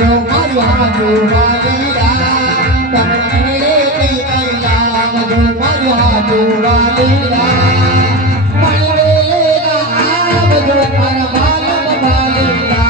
જો મારું હાથું વાલીડા તમે રે કૈલામ જો મારું હાથું વાલીડા મળવેલા આવજો મારા માનવ વાલીડા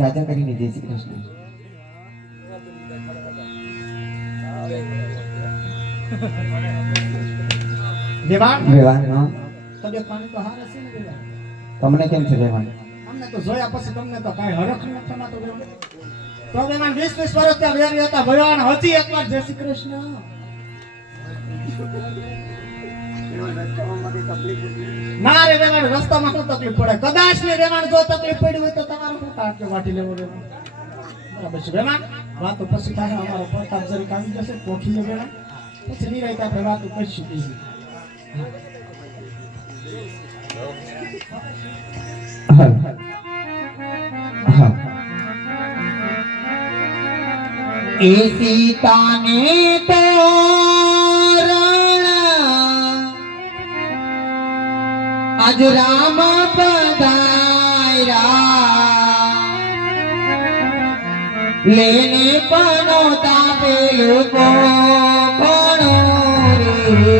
રાજા કરીને જય શ્રી કૃષ્ણ દેવાન તબિયત પાણી તો હાર હશે ને દેવાન તમને કેમ છે દેવાન અમને તો જોયા પછી તમને તો કાઈ હરખ ન થમાતો તો દેવાન 20 વર્ષ ત્યાં વેરી હતા ભગવાન હજી એકવાર જય શ્રી કૃષ્ણ ના રે રેવાણ રસ્તામાં શું તકલીફ પડે કદાચ ને રેવાણ જો તકલીફ પડી હોય તો તમારે મોટા આટલે વાટી લેવો રેવાણ બરાબર છે રેવાણ વાતો પછી થાય અમારો પ્રતાપ જરી કામી જશે પોખી લે રેવાણ પછી નિરાયત આપણે વાતો કરશું ઈઝી એ સીતાને તો आज राम पधारा लेने पनोता पेलो को कोनो रे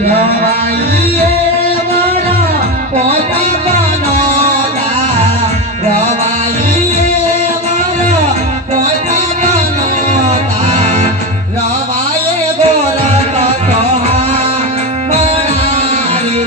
रवाइए वरा पोता बनोता रवाइए वरा पोता बनोता रवाए गोरा तो सोहा बनाए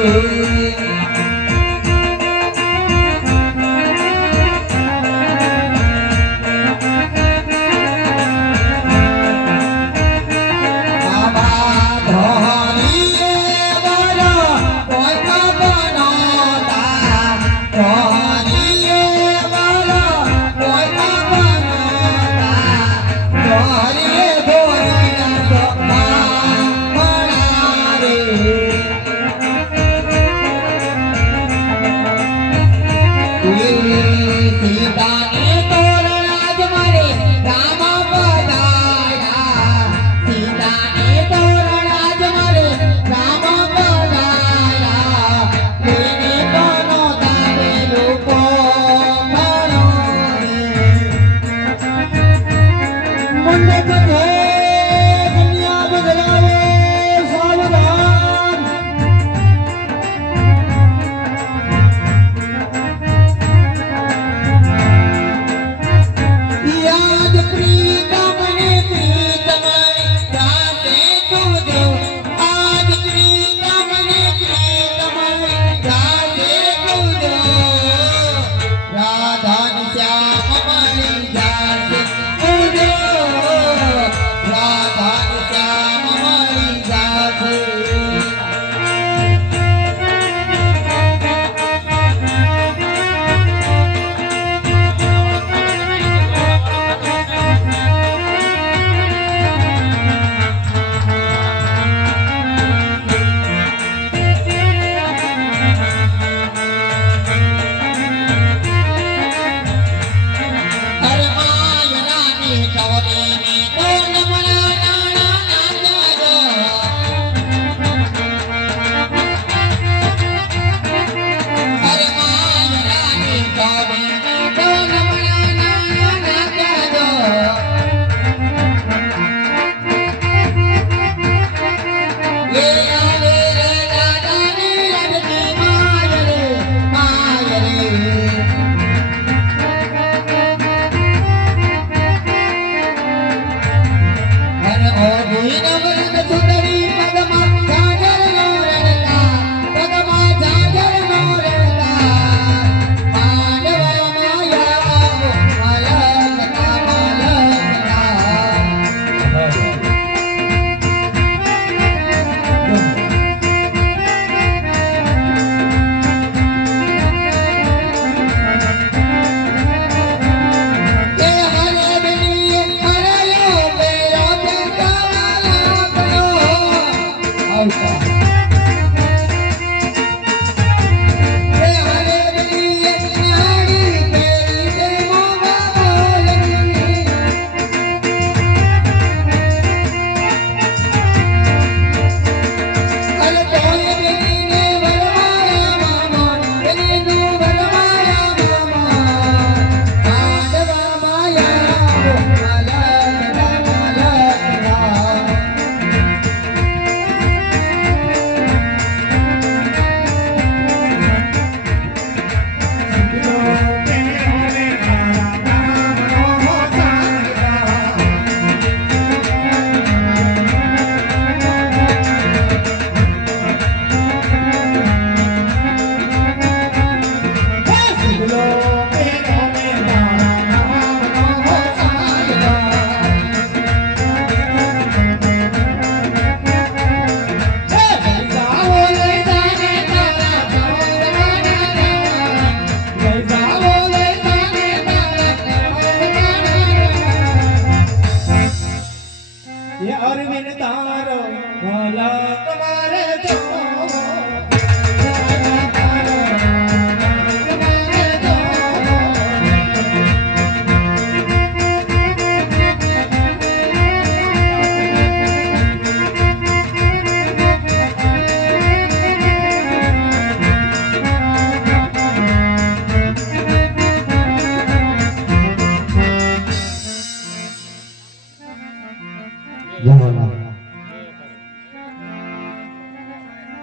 તમારે જો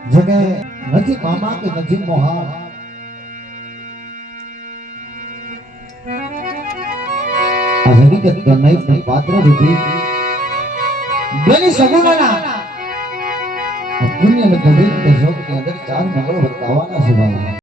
જગે નથી મામા કે નથી મોહા આ હકીકત તો નહીં પણ પાત્ર રૂપી બેની સગુણાના પુણ્ય ને ગરીબ કે શોક કે અંદર ચાર મંગળ વર્તાવાના છે ભાઈ